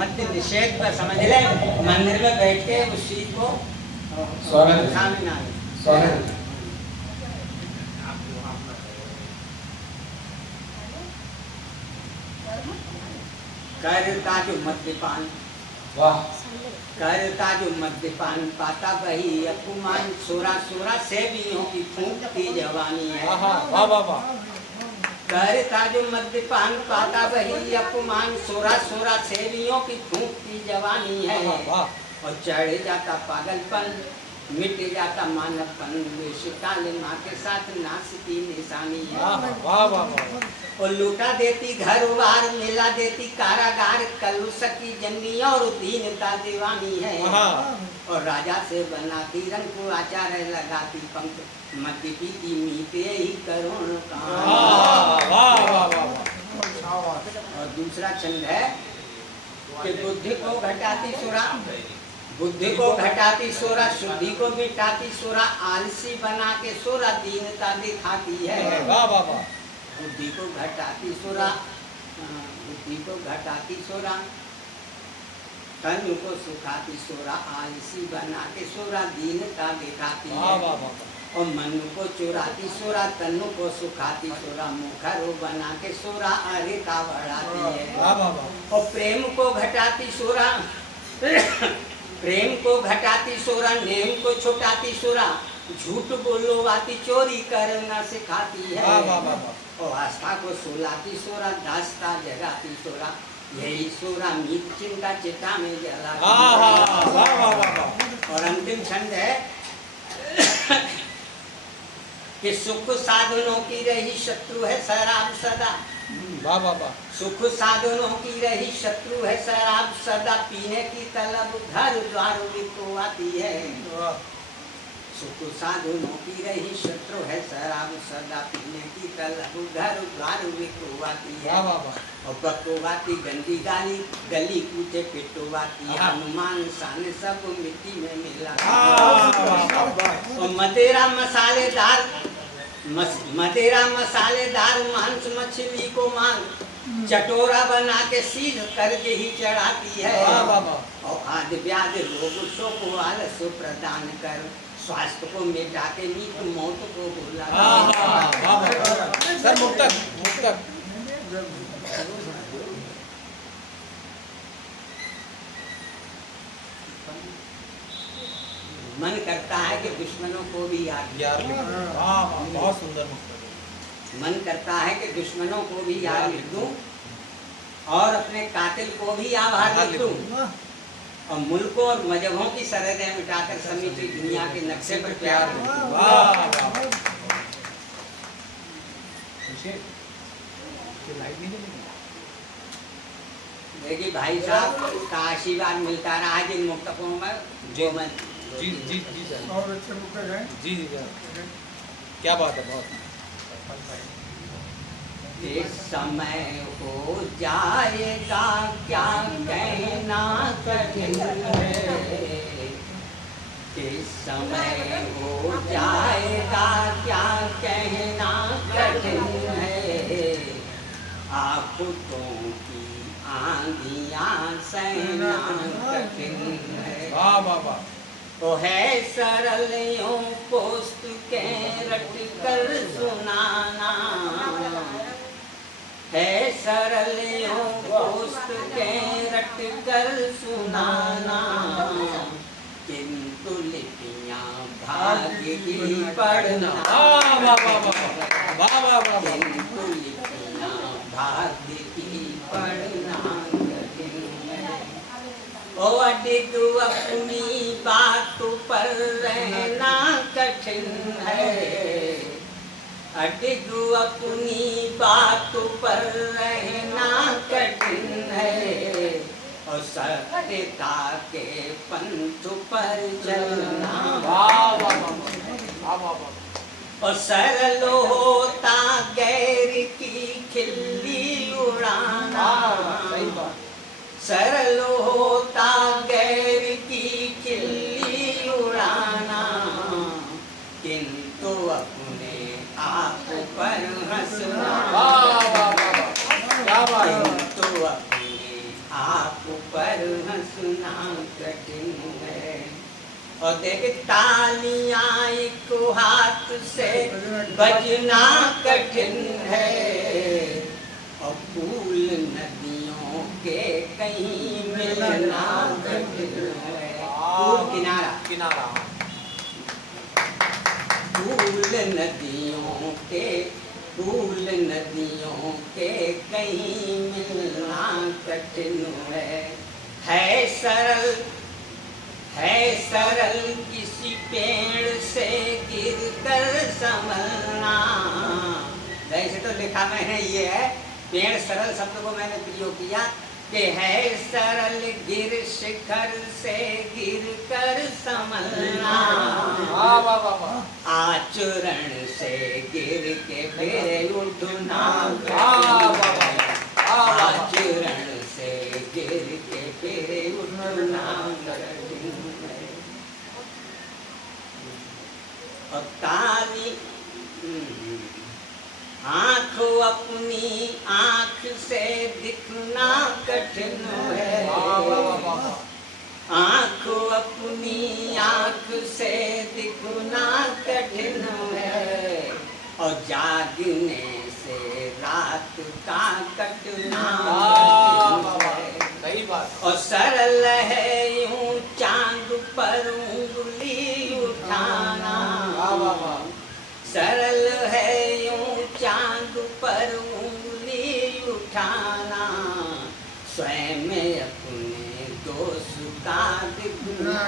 मत निषेध पर समझ ले, मंदिर में बैठ के उस चीज को स्वागत सामने आ स्वागत करता जो मद्यपान, वाह करता जो मद्यपान पाता वही अपमान, सोरा सोरा से भी की फूंकती जवानी है। वाह वाह वाह करता जो मद्यपान पाता वही अपमान, सोरा सोरा सेवियों की फूंकती जवानी है। और चढ़ जाता पागलपन, मिट जाता मानवपन, वेश्यकाल माँ के साथ नाचती निशानी है। वाह वाह वाह और लूटा देती घर वार, मिला देती कारागार, कलु सकी जन्नी और दीनता दीवानी है। और राजा से बनाती रंग को आचार्य लगाती पंख, मध्य पीती मीते ही करुण का। और दूसरा छंद है कि बुद्धि को घटाती सुरा, बुद्धि को घटाती सोरा, शुद्धि को मिटाती सोरा, आलसी बना के सोरा दीनता दिखाती है। वाह वाह वाह बुद्धि को घटाती सोरा, बुद्धि को घटाती सोरा, तन को सुखाती सोरा, आलसी बना के सोरा दीनता दिखाती है। और मन को चुराती सोरा, तन को सुखाती सोरा, मुखरो बना के सोरा अरिता बढ़ाती है। और प्रेम को घटाती सोरा, प्रेम को घटाती सोरा, नेम को छुटाती सोरा, झूठ बोलवाती चोरी करना सिखाती है। और आस्था को सुलाती सोरा, दास्ता जगाती सोरा, यही सोरा मीत चिंता चिता में जलाती है। और अंतिम छंद है कि सुख साधनों की रही शत्रु है शराब सदा, सुख साधनों की रही शत्रु है शराब सदा, पीने की तलब घर द्वार को आती है। सुख साधनों की रही शत्रु है शराब सदा, पीने की तलब घर द्वार को आती है। और बकवाती गंदी गाली, गली कूचे पिटवाती, हनुमान सान सब मिट्टी में मिला। और मदिरा मसालेदार, मदिरा मसालेदार मांस मछली को मांग, चटोरा बना के सीध करके ही चढ़ाती है। और आदि व्याध रोग शोक आलस प्रदान कर, स्वास्थ्य को मिटा के नीत मौत को बुला। सर मुक्तक मुक्तक मन करता है कि दुश्मनों को भी याद, बहुत सुंदर मुक्तक। मन करता है कि दुश्मनों को भी याद लिख दूं और अपने कातिल को भी आभार लिख दूं, और मुल्कों और मजहबों की सरहदें मिटाकर समूची दुनिया के नक्शे पर प्यार लिख दूं। देखिए भाई साहब का आशीर्वाद मिलता रहा है जिन मुक्तकों में, जो मैं जी जी जी सर, और अच्छे मुक्तक हैं। जी जी सर, क्या बात है, बहुत कि समय हो जाएगा क्या कहना कठिन है, कि समय हो जाएगा क्या कहना कठिन है, आफतों की आंधियां सहना कठिन है। वाह वाह वाह तो है सरल यूं पोस्ट के रट कर सुनाना, है सरल यूं पोस्ट के रट कर सुनाना, किंतु लिपियां भाग्य की पढ़ना। किंतु लिपियां भाग्य की पढ़ना कठिन है। ओ अडिग अपनी बात पर रहना कठिन है, अडिग अपनी बात पर रहना कठिन है, और सत्यता के पंथ पर चलना। और सरल होता गैर की खिल्ली उड़ाना, सरल होता गैर की खिल्ली उड़ाना, किंतु अपने आप पर हंसना। किंतु अपने आप पर और देख तालियां एक हाथ से बजना कठिन है, और फूल नदियों के कहीं मिलना कठिन है। फूल किनारा, किनारा। फूल नदियों के, फूल नदियों के कहीं मिलना कठिन है सरल, है सरल किसी पेड़ से गिरकर संभलना। वैसे तो लिखा मैंने ये है, पेड़ सरल शब्द को मैंने प्रयोग किया कि है सरल गिर शिखर से गिरकर संभलना, आचरण से गिर के फिर उठना, आचरण से गिर के फिर उठना। और ताली आँख अपनी आँख से दिखना कठिन है, आँख अपनी आँख से दिखना कठिन है, और जागने से रात का कटना सही बात। और सरल है यूं चांद पर उंगली उठाना, सरल है यूं चांद पर उंगली उठाना, स्वयं अपने दोष का दिखना।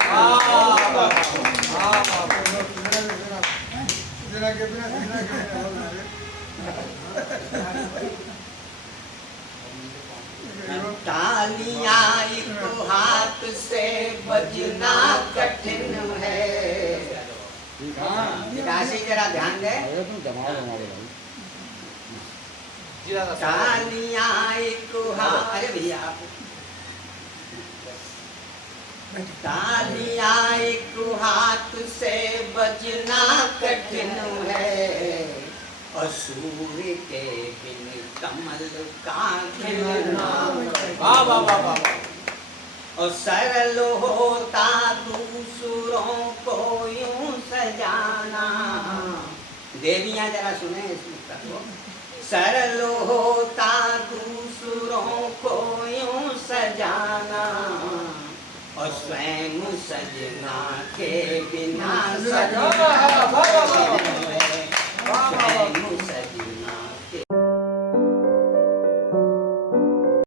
तालियां एक हाथ से बजना कठिन है। विकासी जरा ध्यान दे। तालियां एक हाथ, अरे भैया तालियां एक हाथ से बजना कठिन है, और सूर्य के बिन कमल का खिलना। और सरल होता दूसरों को यूं सजाना। देवियां जरा सुने इस पुस्तक को। सरल होता दूसरों को यूं सजाना, और स्वयं सजना के बिना सजना, स्वयं